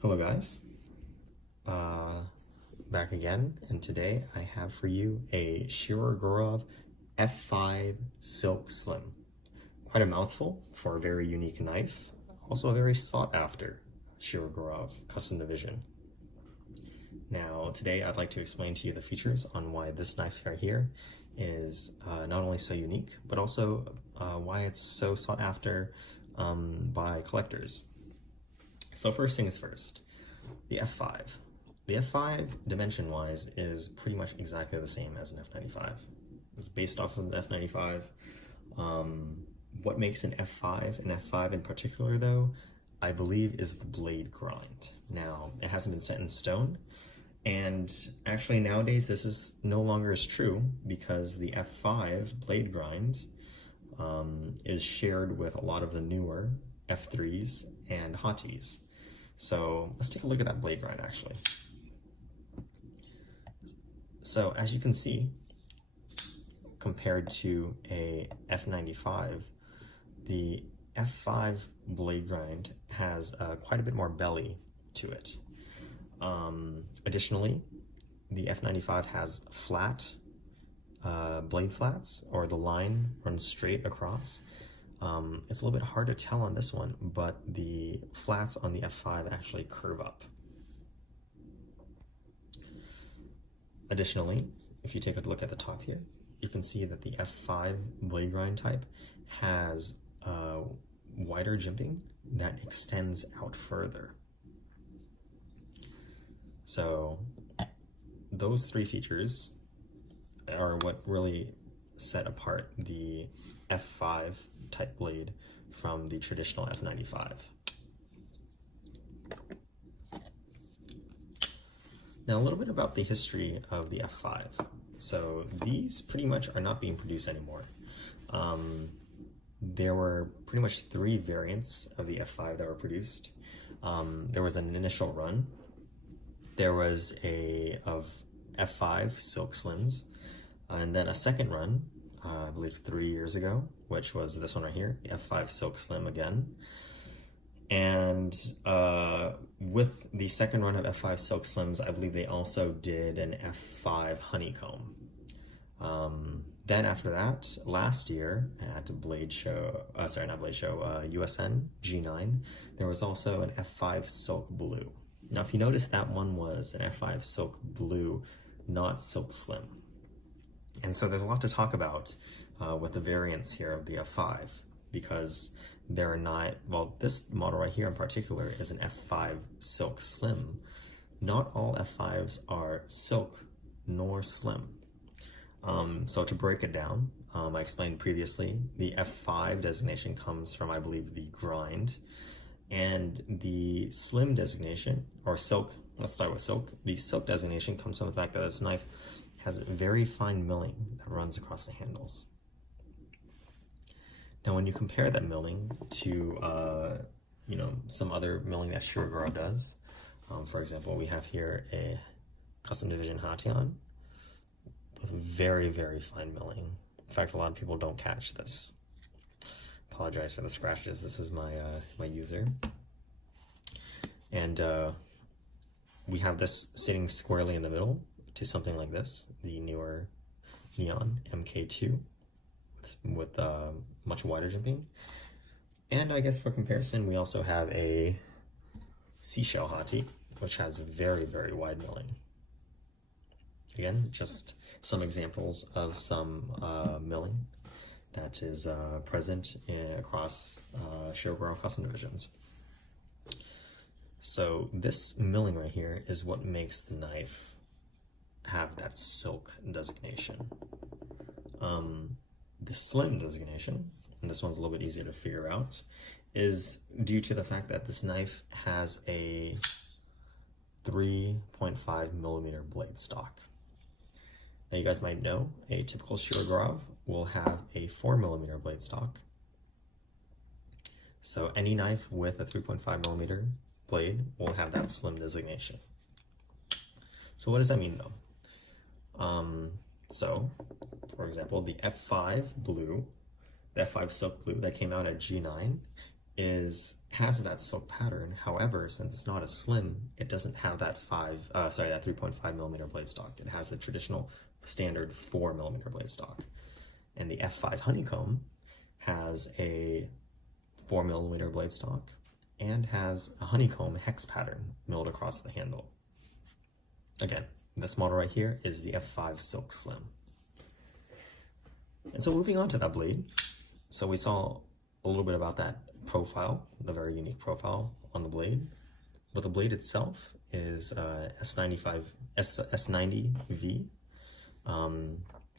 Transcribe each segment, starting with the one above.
Hello guys, back again, and today I have for you a Shirogorov F5 Silk Slim. Quite a mouthful for a very unique knife, also a very sought after Shirogorov custom division. Now today I'd like to explain to you the features on why this knife right here is not only so unique, but also why it's so sought after by collectors. So first things first, the F5. The F5, dimension-wise, is pretty much exactly the same as an F95. It's based off of the F95. What makes an F5 in particular, though, I believe is the blade grind. Now, it hasn't been set in stone, and actually nowadays this is no longer as true because the F5 blade grind is shared with a lot of the newer F3s and Hotties. So let's take a look at that blade grind actually. So as you can see, compared to a F95, the F5 blade grind has quite a bit more belly to it. Additionally, the F95 has flat blade flats, or the line runs straight across. It's a little bit hard to tell on this one, but the flats on the F5 actually curve up. Additionally, if you take a look at the top here, you can see that the F5 blade grind type has wider jimping that extends out further. So those three features are what really set apart the F5 type blade from the traditional F95. Now a little bit about the history of the F5. So these pretty much are not being produced anymore. There were pretty much three variants of the F5 that were produced. There was an initial run. There was of F5 Silk Slims, and then a second run, I believe 3 years ago, which was this one right here, the F5 Silk Slim again. And with the second run of F5 Silk Slims, I believe they also did an F5 Honeycomb. Then after that, last year at Blade Show, USN G9, there was also an F5 Silk Blue. Now if you notice, that one was an F5 Silk Blue, not Silk Slim. And so there's a lot to talk about with the variants here of the F5, because there are not, well, this model right here in particular is an F5 Silk Slim. Not all F5s are silk nor slim. So to break it down, I explained previously, the F5 designation comes from, I believe, the grind, and the slim designation, or silk, let's start with silk. The silk designation comes from the fact that this knife has very fine milling that runs across the handles. Now, when you compare that milling to, some other milling that Shirogorov does, for example, we have here a custom division Hation with very, very fine milling. In fact, a lot of people don't catch this. Apologize for the scratches. This is my my user, and we have this sitting squarely in the middle to something like this, the newer Neon MK2 with much wider jimping. And I guess for comparison, we also have a Seashell Hottie, which has very, very wide milling. Again, just some examples of some milling that is present across Shirogorov custom divisions. So this milling right here is what makes the knife have that silk designation. The slim designation, and this one's a little bit easier to figure out, is due to the fact that this knife has a 3.5 millimeter blade stock. Now you guys might know a typical Shirogorov will have a 4 millimeter blade stock. So any knife with a 3.5 millimeter blade will have that slim designation. So what does that mean though? So, for example, the F5 Blue, the F5 Silk Blue that came out at G9 has that silk pattern. However, since it's not as slim, it doesn't have that 3.5 millimeter blade stock. It has the traditional standard 4 millimeter blade stock. And the F5 honeycomb has a 4 millimeter blade stock and has a honeycomb hex pattern milled across the handle. Again, this model right here is the F5 Silk Slim. And so moving on to that blade, so we saw a little bit about that profile, the very unique profile on the blade. But the blade itself is S90V.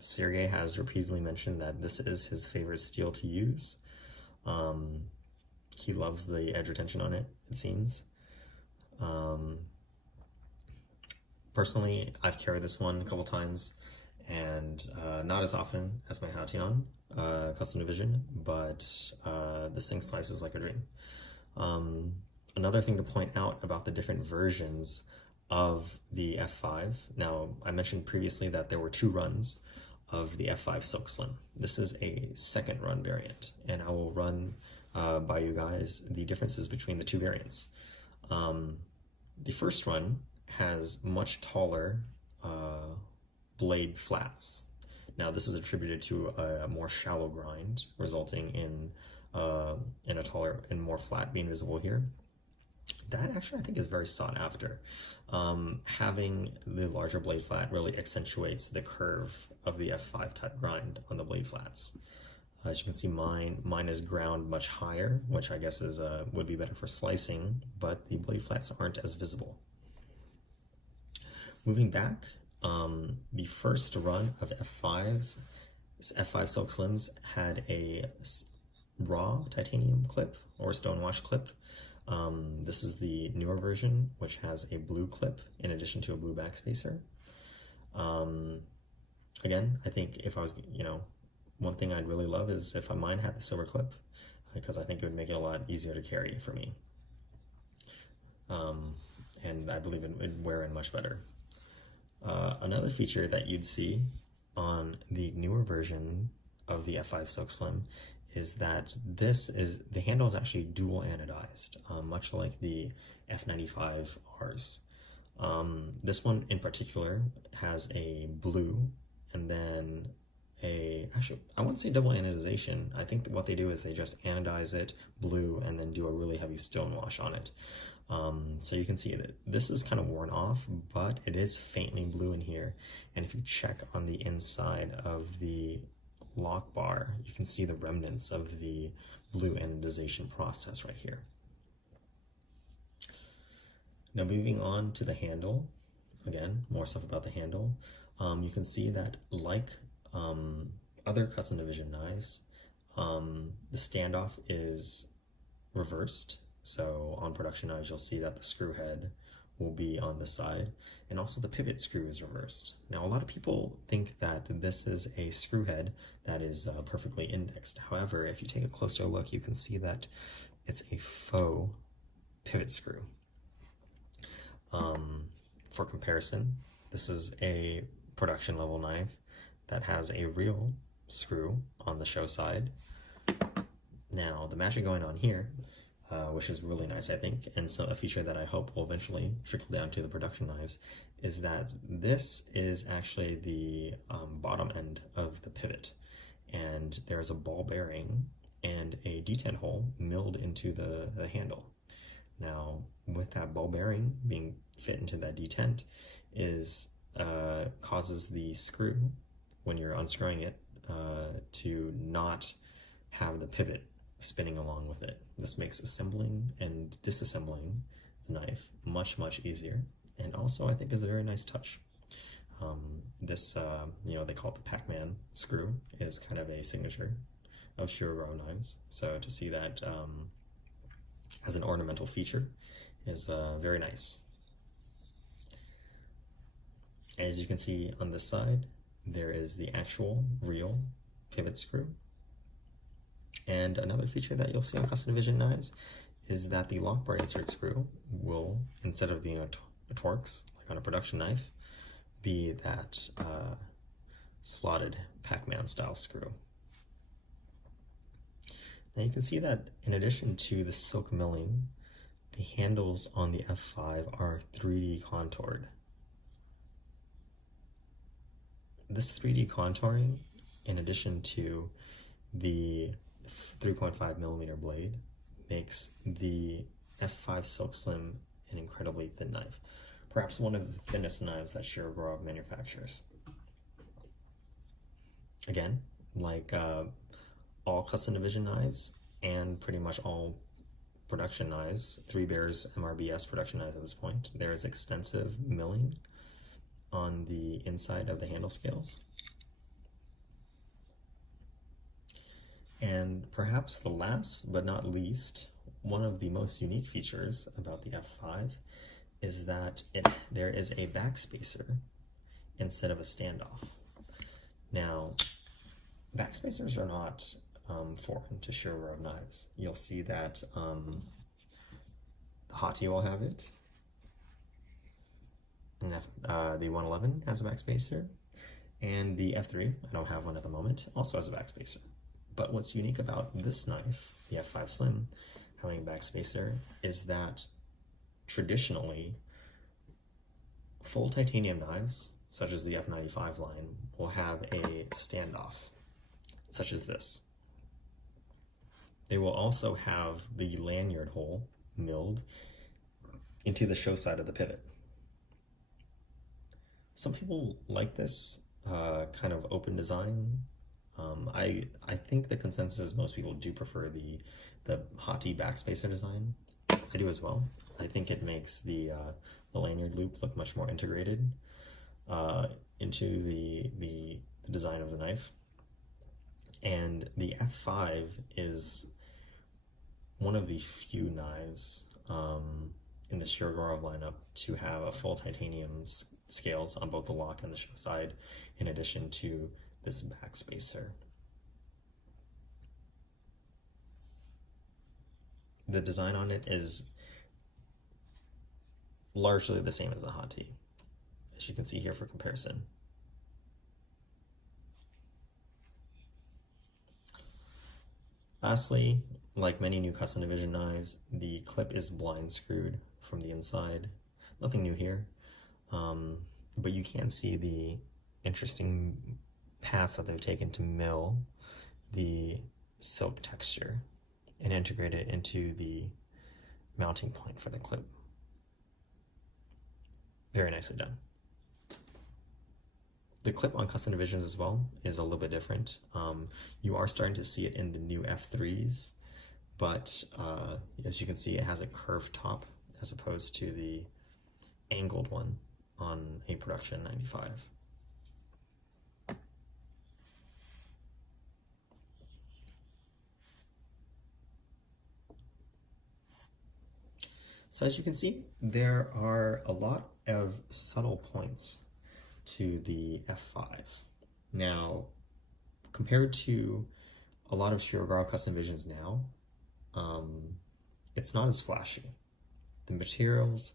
Sergey has repeatedly mentioned that this is his favorite steel to use. He loves the edge retention on it, it seems. Personally, I've carried this one a couple times, and not as often as my Hatian Custom Division, but this thing slices like a dream. Another thing to point out about the different versions of the F5. Now, I mentioned previously that there were 2 runs of the F5 Silk Slim. This is a second run variant, and I will run by you guys the differences between the 2 variants. The first run has much taller blade flats. Now, this is attributed to a more shallow grind, resulting in a taller and more flat being visible here. That actually I think is very sought after. Having the larger blade flat really accentuates the curve of the F5 type grind on the blade flats. As you can see, mine is ground much higher, which I guess is would be better for slicing, but the blade flats aren't as visible. Moving back, the first run of F5 Silk Slims had a raw titanium clip or stonewash clip. This is the newer version, which has a blue clip in addition to a blue backspacer. Again, I think if I was, one thing I'd really love is if mine had a silver clip, because I think it would make it a lot easier to carry for me. And I believe it would wear in much better. Another feature that you'd see on the newer version of the F5 Silk Slim is that the handle is actually dual anodized, much like the F95Rs. This one in particular has a blue and then actually, I wouldn't say double anodization. I think that what they do is they just anodize it blue and then do a really heavy stonewash on it. So you can see that this is kind of worn off, but it is faintly blue in here. And if you check on the inside of the lock bar, you can see the remnants of the blue anodization process right here. Now moving on to the handle, again, more stuff about the handle. You can see that like other custom division knives, the standoff is reversed. So on production knives, you'll see that the screw head will be on the side, and also the pivot screw is reversed. Now, a lot of people think that this is a screw head that is perfectly indexed. However, if you take a closer look, you can see that it's a faux pivot screw. For comparison, this is a production level knife that has a real screw on the show side. Now, the magic going on here, which is really nice, I think, and so a feature that I hope will eventually trickle down to the production knives, is that this is actually the bottom end of the pivot, and there's a ball bearing and a detent hole milled into the handle. Now, with that ball bearing being fit into that detent causes the screw, when you're unscrewing it, to not have the pivot spinning along with it. This makes assembling and disassembling the knife much, much easier, and also I think is a very nice touch. This, they call it the Pac-Man screw, is kind of a signature of Shirogorov knives. So to see that as an ornamental feature is very nice. As you can see on this side, there is the actual real pivot screw. And another feature that you'll see on custom division knives is that the lock bar insert screw will, instead of being a Torx, like on a production knife, be that slotted Pac-Man style screw. And you can see that in addition to the silk milling, the handles on the F5 are 3D contoured. This 3D contouring, in addition to the 3.5 millimeter blade, makes the F5 Silk Slim an incredibly thin knife. Perhaps one of the thinnest knives that Shirogorov manufactures. Again, like all custom division knives and pretty much all production knives, 3 Bears MRBS production knives at this point, there is extensive milling on the inside of the handle scales. And perhaps the last but not least, one of the most unique features about the F5 is that there is a backspacer instead of a standoff. Now, backspacers are not foreign to Shirogorov knives. You'll see that the Hati will have it, and the 111 has a backspacer, and the F3, I don't have one at the moment, also has a backspacer. But what's unique about this knife, the F5 Slim, having a backspacer, is that traditionally, full titanium knives, such as the F95 line, will have a standoff, such as this. They will also have the lanyard hole milled into the show side of the pivot. Some people like this kind of open design. I think the consensus is most people do prefer the Hati backspacer design. I do as well. I think it makes the lanyard loop look much more integrated into the design of the knife. And the F5 is one of the few knives in the Shirogorov lineup to have a full titanium scales on both the lock and the show side, in addition to this backspacer. The design on it is largely the same as the Hati, as you can see here for comparison. Lastly, like many new custom division knives, the clip is blind screwed from the inside. Nothing new here, but you can see the interesting paths that they've taken to mill the silk texture and integrate it into the mounting point for the clip. Very nicely done. The clip on custom divisions as well is a little bit different. You are starting to see it in the new F3s, but as you can see, it has a curved top as opposed to the angled one on a production 95. So as you can see, there are a lot of subtle points to the F5. Now, compared to a lot of Shirogorov custom visions now, it's not as flashy. The materials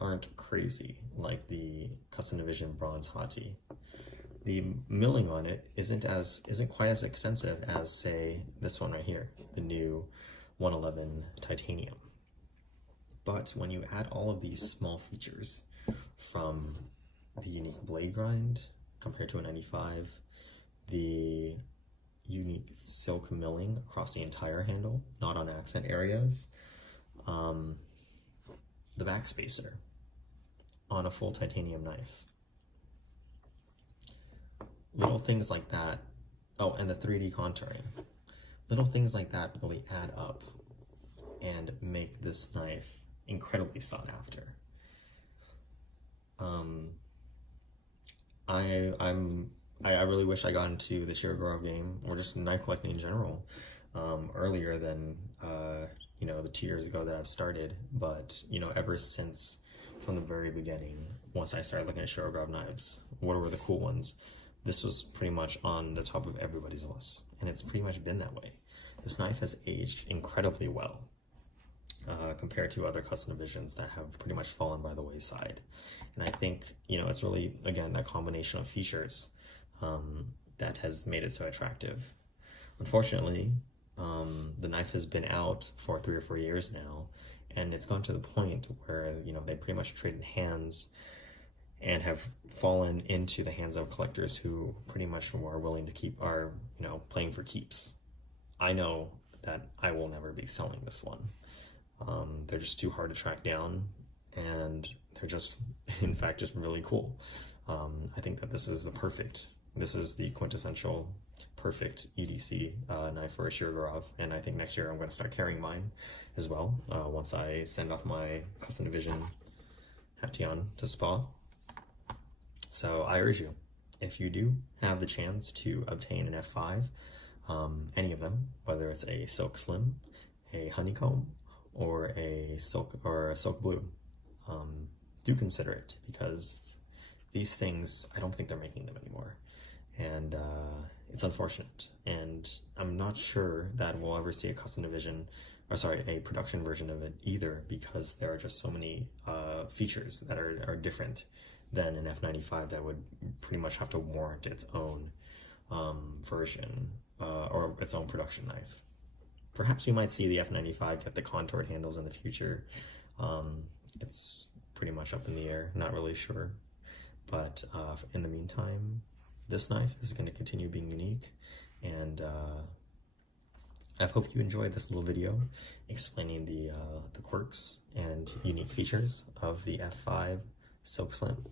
aren't crazy like the custom division bronze Hati. The milling on it isn't quite as extensive as, say, this one right here, the new 111 titanium. But when you add all of these small features, from the unique blade grind compared to a 95, the unique silk milling across the entire handle, not on accent areas, the backspacer on a full titanium knife. Little things like that, oh, and the 3D contouring. Little things like that really add up and make this knife incredibly sought after. I really wish I got into the Shirogorov game, or just knife collecting in general, earlier than the 2 years ago that I've started. But ever since, from the very beginning, once I started looking at Shirogorov knives, what were the cool ones? This was pretty much on the top of everybody's list, and it's pretty much been that way. This knife has aged incredibly well. Compared to other custom divisions that have pretty much fallen by the wayside. And I think, it's really, again, that combination of features that has made it so attractive. Unfortunately, The knife has been out for 3 or 4 years now, and it's gone to the point where, you know, they pretty much traded hands and have fallen into the hands of collectors who pretty much are willing to keep, are, you know, playing for keeps. I know that I will never be selling this one. They're just too hard to track down, and they're just, in fact, just really cool. I think that this is the quintessential perfect EDC knife for a Shirogorov, and I think next year I'm going to start carrying mine as well, once I send off my custom division Haption to SPA. So I urge you, if you do have the chance to obtain an F5, any of them, whether it's a silk slim, a honeycomb, or a silk blue, do consider it, because these things, I don't think they're making them anymore, and it's unfortunate. And I'm not sure that we'll ever see a custom division, or sorry, a production version of it either, because there are just so many features that are different than an F95 that would pretty much have to warrant its own version or its own production knife. Perhaps we might see the F95 get the contoured handles in the future. It's pretty much up in the air, not really sure. But in the meantime, this knife is going to continue being unique, and I hope you enjoyed this little video explaining the quirks and unique features of the F5 Silk Slim.